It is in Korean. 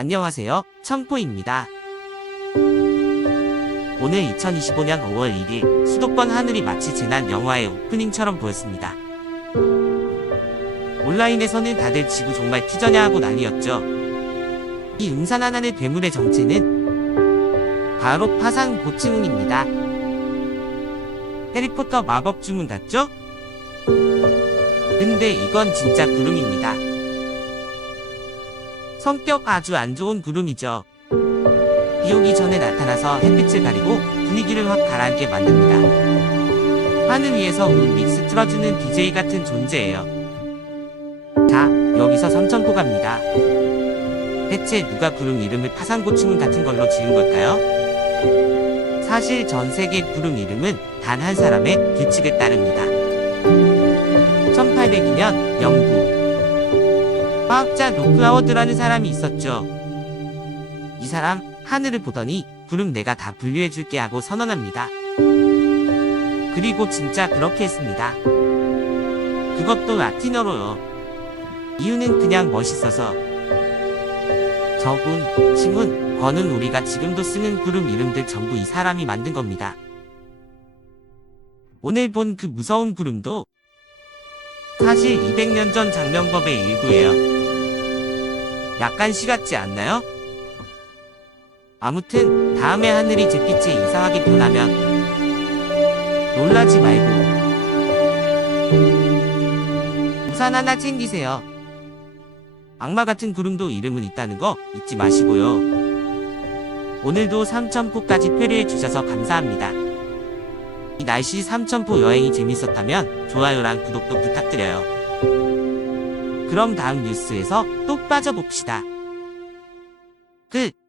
안녕하세요. 청포입니다. 오늘 2025년 5월 1일 수도권 하늘이 마치 재난 영화의 오프닝처럼 보였습니다. 온라인에서는 다들 지구 정말 튀저냐 하고 난리였죠. 이 음산 하나의 괴물의 정체는 바로 파상 고층웅입니다. 해리포터 마법 주문 같죠? 근데 이건 진짜 구름입니다. 성격 아주 안 좋은 구름이죠. 비 오기 전에 나타나서 햇빛을 가리고 분위기를 확 가라앉게 만듭니다. 하늘 위에서 운 믹스 틀어주는 DJ 같은 존재예요. 자, 여기서 삼천포 갑니다. 대체 누가 구름 이름을 파산고충은 같은 걸로 지은 걸까요? 사실 전 세계 구름 이름은 단 한 사람의 규칙에 따릅니다. 1802년 영국 과학자 루크 하워드라는 사람이 있었죠. 이 사람 하늘을 보더니 구름 내가 다 분류해줄게 하고 선언합니다. 그리고 진짜 그렇게 했습니다. 그것도 라틴어로요. 이유는 그냥 멋있어서. 저군, 지문, 건은 우리가 지금도 쓰는 구름 이름들 전부 이 사람이 만든 겁니다. 오늘 본 그 무서운 구름도 사실 200년 전 장명법의 일부예요. 약간 시 같지 않나요? 아무튼 다음에 하늘이 잿빛에 이상하게 변하면 놀라지 말고 우산 하나 챙기세요. 악마 같은 구름도 이름은 있다는 거 잊지 마시고요. 오늘도 삼천포까지 표류해 주셔서 감사합니다. 이 날씨 삼천포 여행이 재밌었다면 좋아요랑 구독도 부탁드려요. 그럼 다음 뉴스에서 또 빠져봅시다. 끝!